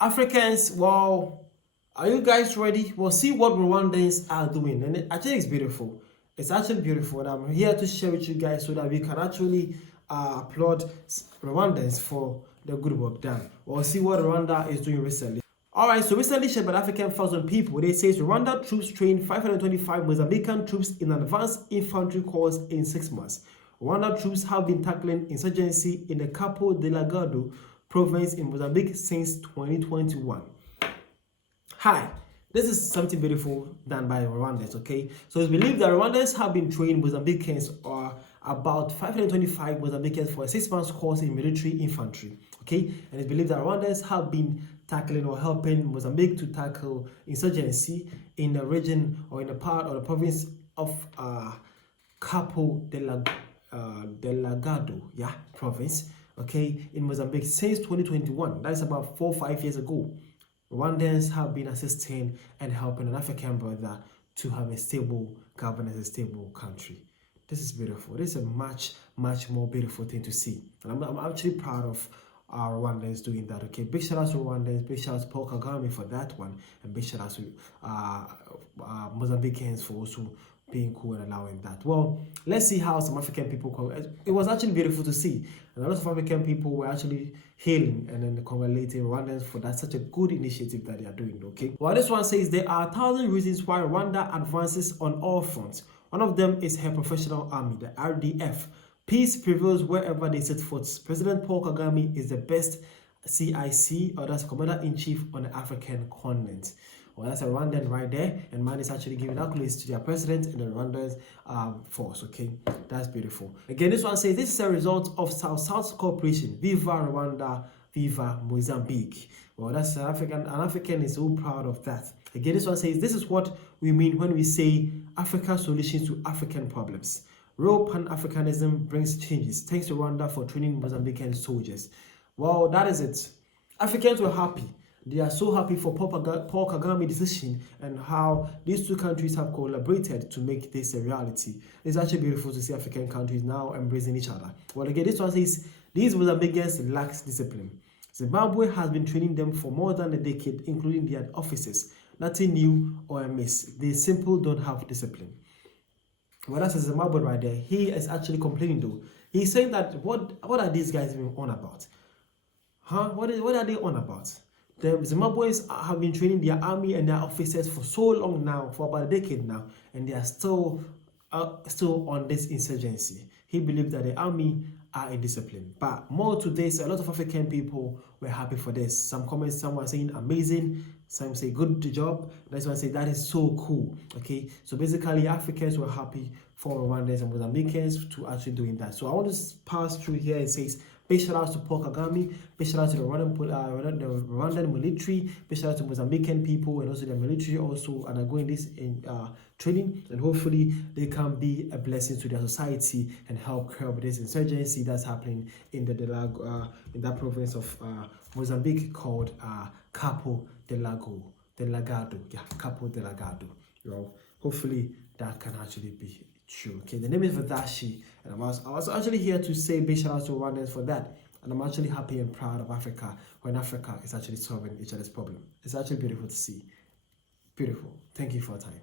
Africans, well, are you guys ready? We'll see what Rwandans are doing, and actually it's beautiful. It's actually beautiful, and I'm here to share with you guys so that we can actually applaud Rwandans for the good work done. We'll see what Rwanda is doing recently. Alright, so recently shared by African Thousand People, they say Rwanda troops trained 525 Mozambican troops in an advanced infantry course in 6 months. Rwanda troops have been tackling insurgency in the Cabo Delgado province in Mozambique since 2021. Hi, this is something beautiful done by Rwandans, okay? So it's believed that Rwandans have been trained Mozambicans or about 525 Mozambicans for a 6 months course in military infantry, okay? And it's believed that Rwandans have been tackling or helping Mozambique to tackle insurgency in the region or in the part or the province of Cabo Delgado, yeah, province, okay, in Mozambique since 2021. That is about 4 or 5 years ago. Rwandans have been assisting and helping an African brother to have a stable governance, a stable country. This is beautiful. This is a much more beautiful thing to see. And I'm actually proud of our Rwandans doing that. Okay, big shout out to Rwandans, big shout out to Paul Kagame for that one, and big shout out to Mozambicans for also being cool and allowing that. Well, let's see how some African people it was actually beautiful to see, and a lot of African people were actually hailing and then congratulating Rwandans for that such a good initiative that they are doing. Okay, well, this one says there are 1,000 reasons why Rwanda advances on all fronts. One of them is her professional army, the RDF. Peace prevails wherever they set foot. President Paul Kagame is the best CIC, or that's Commander-in-Chief on the African continent. Well, that's a Rwandan right there, and man is actually giving accolades to their president and the Rwandan force. Okay, that's beautiful. Again, this one says this is a result of South-South cooperation. Viva Rwanda, viva Mozambique. Well, that's an African is so proud of that. Again, this one says this is what we mean when we say Africa solutions to African problems. Real Pan-Africanism brings changes. Thanks to Rwanda for training Mozambican soldiers. Well, that is it. Africans were happy. They are so happy for Paul Kagame's decision and how these two countries have collaborated to make this a reality. It's actually beautiful to see African countries now embracing each other. Well, again, this one says these Mozambicans lack discipline. Zimbabwe has been training them for more than a decade, including their officers. Nothing new or amiss. They simply don't have discipline. Well, that's a Zimbabwe right there. He is actually complaining though. He's saying that what are these guys even on about? Huh? What are they on about? The Zimbabweans have been training their army and their officers for so long now, for about a decade now, and they are still on this insurgency. He believed that the army are indisciplined. But more to this, a lot of African people were happy for this. Some comments, some were saying amazing, some say good job. That's why I say that is so cool. Okay, so basically Africans were happy for Rwandans and Mozambicans to actually doing that. So I want to pass through here. It says big shout out to Paul Kagame, big shout out to the Rwandan military, big shout out to Mozambican people and also the military also undergoing this in training, and hopefully they can be a blessing to their society and help curb this insurgency that's happening in the in that province of Mozambique called Cabo Delgado. Yeah, Cabo Delgado. You know, hopefully that can actually be true. Okay, the name is Vadashi, and I was actually here to say big shout out to Rwandans for that. And I'm actually happy and proud of Africa when Africa is actually solving each other's problem. It's actually beautiful to see. Beautiful. Thank you for your time.